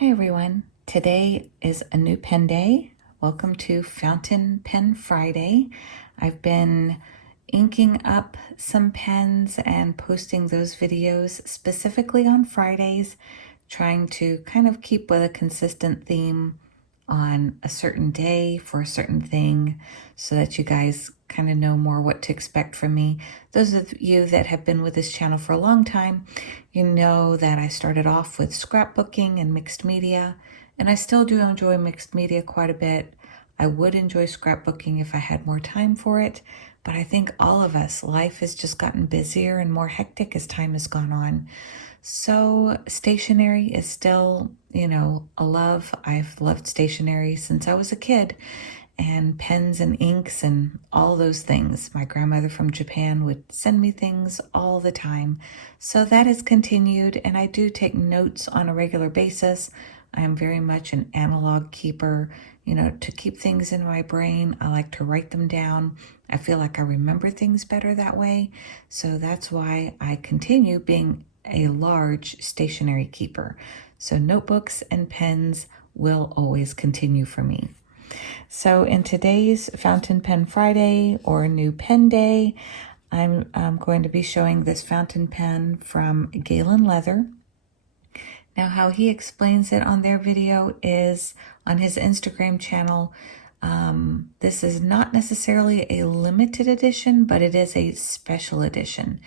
Hi everyone. Today is a new pen day. Welcome to Fountain Pen Friday. I've been inking up some pens and posting those videos specifically on Fridays, trying to kind of keep with a consistent theme on a certain day for a certain thing so that you guys kind of know more what to expect from me. Those of you that have been with this channel for a long time, you know that I started off with scrapbooking and mixed media, and I still do enjoy mixed media quite a bit. I would enjoy scrapbooking if I had more time for it, but I think all of us, life has just gotten busier and more hectic as time has gone on. So stationery is still, a love. I've loved stationery since I was a kid, and pens and inks and all those things. My grandmother from Japan would send me things all the time. So that has continued, and I do take notes on a regular basis. I am very much an analog keeper. To keep things in my brain, I like to write them down. I feel like I remember things better that way. So that's why I continue being a large stationery keeper. So notebooks and pens will always continue for me. So in today's Fountain Pen Friday or New Pen Day, I'm going to be showing this fountain pen from Galen Leather. Now, how he explains it on their video is on his Instagram channel. This is not necessarily a limited edition, but it is a special edition.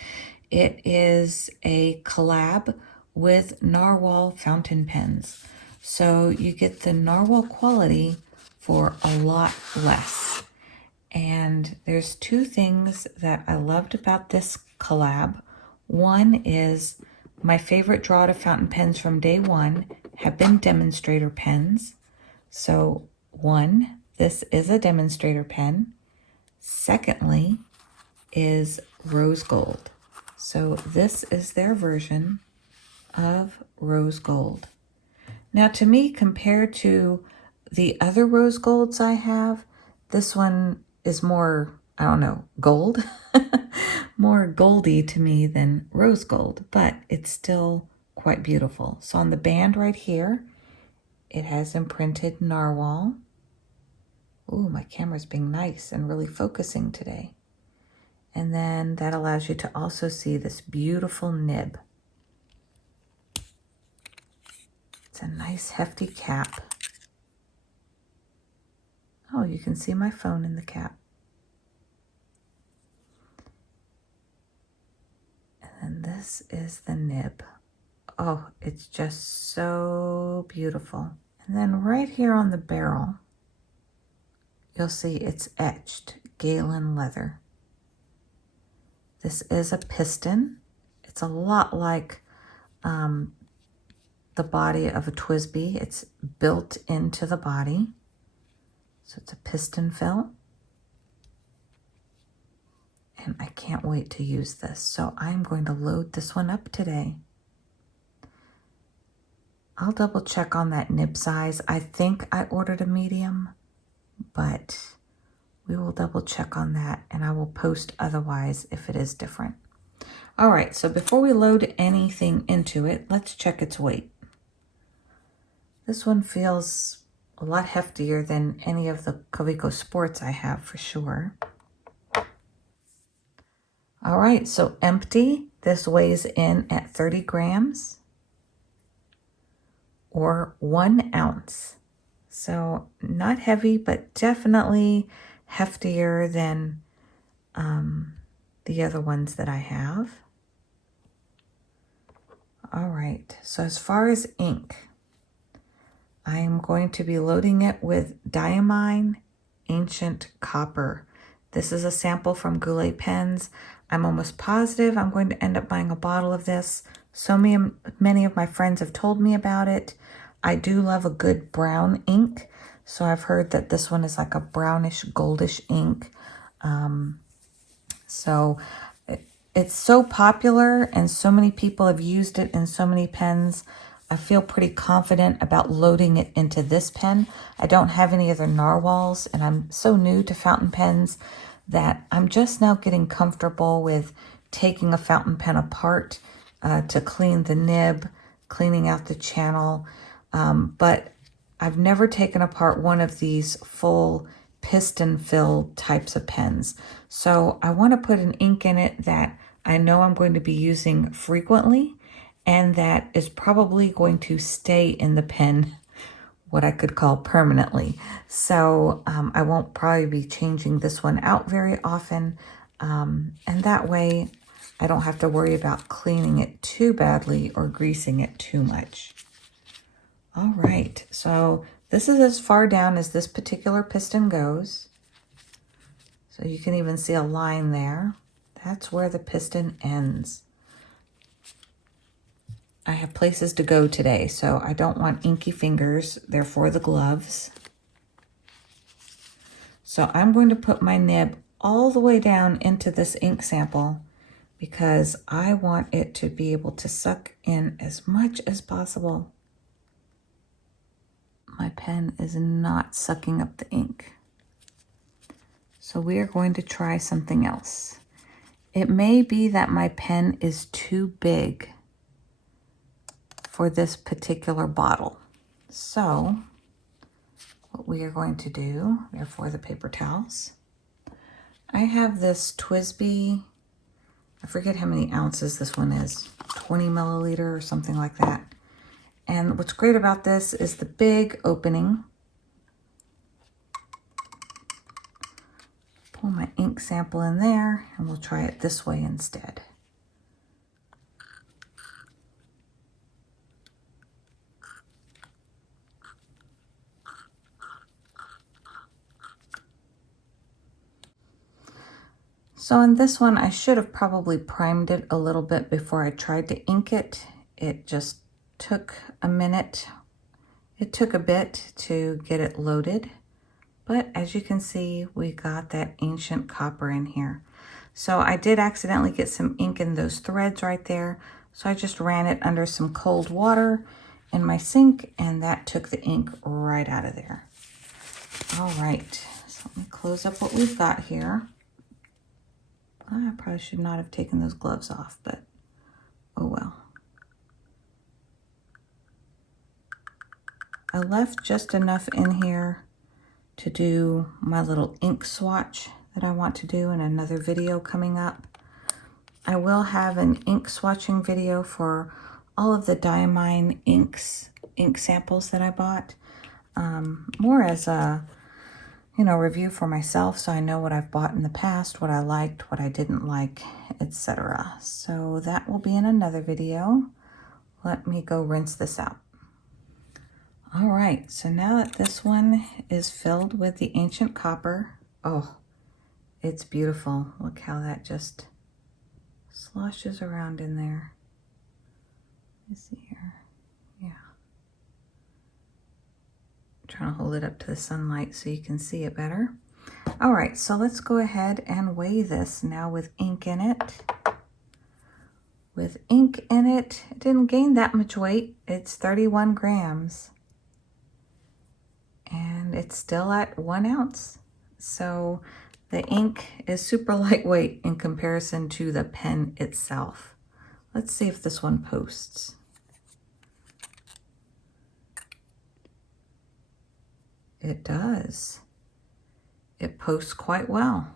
It is a collab with Narwhal fountain pens. So you get the Narwhal quality for a lot less. And there's two things that I loved about this collab. One is my favorite draw to fountain pens from day one have been demonstrator pens. So one, this is a demonstrator pen. Secondly is rose gold. So this is their version of rose gold. Now to me, compared to the other rose golds I have, this one is more, I don't know, gold, more goldy to me than rose gold, but it's still quite beautiful. So on the band right here, it has imprinted Narwhal. Ooh, my camera's being nice and really focusing today. And then that allows you to also see this beautiful nib. It's a nice hefty cap. Oh, you can see my phone in the cap. And then this is the nib. Oh, it's just so beautiful. And then right here on the barrel, you'll see it's etched Galen Leather. This is a piston. It's a lot like the body of a TWSBI. It's built into the body. So it's a piston fill. And I can't wait to use this. So I'm going to load this one up today. I'll double check on that nib size. I think I ordered a medium, but we will double check on that and I will post otherwise if it is different. All right, so before we load anything into it, let's check its weight. This one feels a lot heftier than any of the Coleco Sports I have for sure. All right, so empty, this weighs in at 30 grams or 1 ounce. So not heavy, but definitely heftier than the other ones that I have. All right, so as far as ink, I am going to be loading it with Diamine Anceint Copper. This is a sample from Goulet Pens. I'm almost positive I'm going to end up buying a bottle of this. So many of my friends have told me about it. I do love a good brown ink. So I've heard that this one is like a brownish, goldish ink. So it's so popular and so many people have used it in so many pens. I feel pretty confident about loading it into this pen. I don't have any other Narwhals, and I'm so new to fountain pens that I'm just now getting comfortable with taking a fountain pen apart to clean the nib, cleaning out the channel. but I've never taken apart one of these full piston filled types of pens. So I want to put an ink in it that I know I'm going to be using frequently and that is probably going to stay in the pen, what I could call permanently. So I won't probably be changing this one out very often. And that way I don't have to worry about cleaning it too badly or greasing it too much. All right, so this is as far down as this particular piston goes. So you can even see a line there. That's where the piston ends. I have places to go today, so I don't want inky fingers. They're for the gloves. So I'm going to put my nib all the way down into this ink sample because I want it to be able to suck in as much as possible. My pen is not sucking up the ink. So we are going to try something else. It may be that my pen is too big for this particular bottle. So what we are going to do, therefore the paper towels, I have this TWSBI, I forget how many ounces this one is, 20 milliliter or something like that. And what's great about this is the big opening. Pull my ink sample in there and we'll try it this way instead. So in this one, I should have probably primed it a little bit before I tried to ink it. It just took a minute. It took a bit to get it loaded, but as you can see, we got that ancient copper in here. So I did accidentally get some ink in those threads right there. So I just ran it under some cold water in my sink and that took the ink right out of there. All right, so let me close up what we've got here. I probably should not have taken those gloves off, but oh well. I left just enough in here to do my little ink swatch that I want to do in another video coming up. I will have an ink swatching video for all of the Diamine ink samples that I bought, more as a review for myself, so I know what I've bought in the past, what I liked, what I didn't like, etc. So that will be in another video. Let me go rinse this out. All right, so now that this one is filled with the ancient copper, oh, it's beautiful. Look how that just sloshes around in there. Let's see here. Yeah. Trying to hold it up to the sunlight so you can see it better. All right, so let's go ahead and weigh this now with ink in it. With ink in it, it didn't gain that much weight. It's 31 grams. And it's still at 1 ounce. So the ink is super lightweight in comparison to the pen itself. Let's see if this one posts. It does. It posts quite well.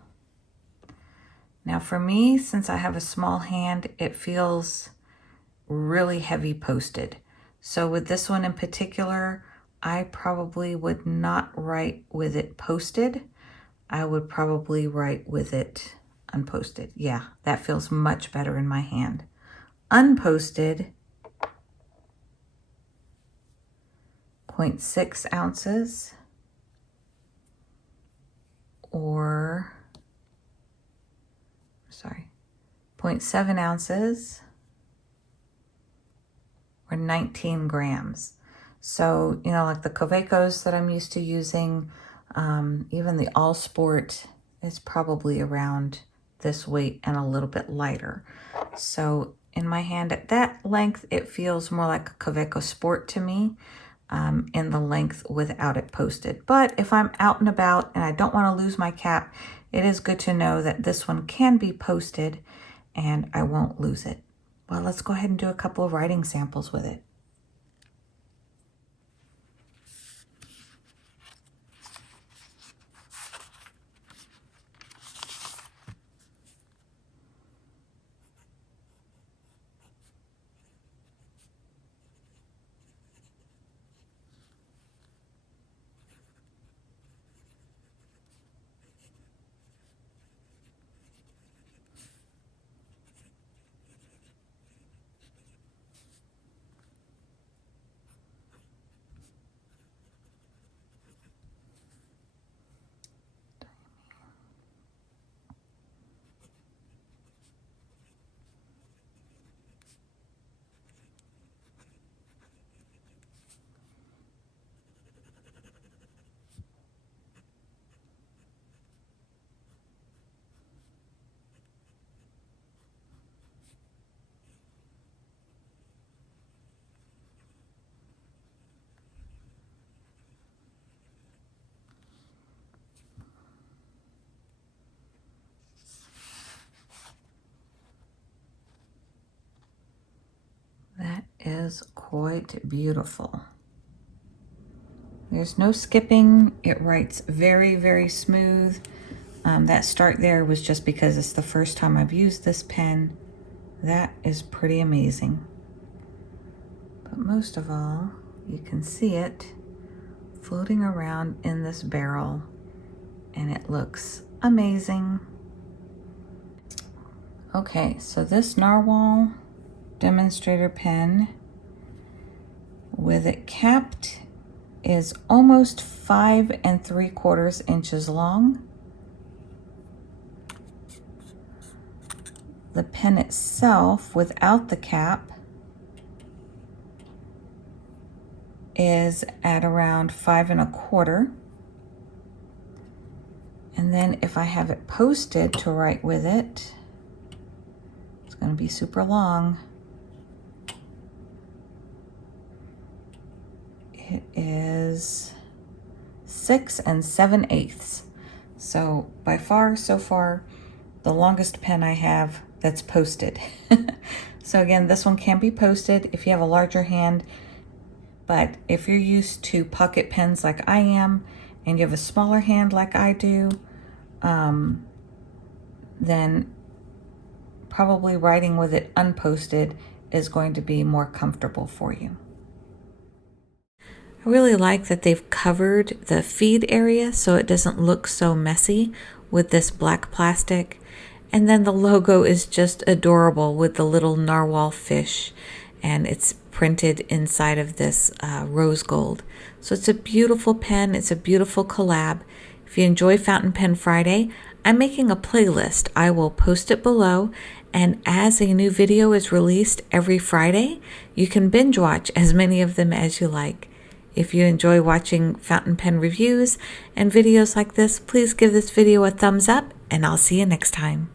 Now for me, since I have a small hand, it feels really heavy posted. So with this one in particular, I probably would not write with it posted. I would probably write with it unposted. Yeah, that feels much better in my hand. Unposted, 0.6 ounces. Or, sorry, 0.7 ounces or 19 grams. So, like the Covecos that I'm used to using, even the All Sport is probably around this weight and a little bit lighter. So in my hand at that length, it feels more like a Coveco Sport to me. In the length without it posted. But if I'm out and about and I don't want to lose my cap, it is good to know that this one can be posted and I won't lose it. Well, let's go ahead and do a couple of writing samples with it. quite beautiful. There's no skipping. It writes very, very smooth. That start there was just because it's the first time I've used this pen. That is pretty amazing. But most of all, you can see it floating around in this barrel, and it looks amazing. Okay, so this Narwhal demonstrator pen with it capped is almost 5 3/4 inches long. The pen itself without the cap is at around 5 1/4. And then if I have it posted to write with it, it's going to be super long. It is 6 7/8. So by far, so far, the longest pen I have that's posted. So again, this one can be posted if you have a larger hand, but if you're used to pocket pens like I am, and you have a smaller hand like I do, then probably writing with it unposted is going to be more comfortable for you. I really like that they've covered the feed area so it doesn't look so messy with this black plastic. And then the logo is just adorable with the little narwhal fish, and it's printed inside of this rose gold. So it's a beautiful pen. It's a beautiful collab. If you enjoy Fountain Pen Friday, I'm making a playlist. I will post it below, and as a new video is released every Friday, you can binge watch as many of them as you like. If you enjoy watching fountain pen reviews and videos like this, please give this video a thumbs up, and I'll see you next time.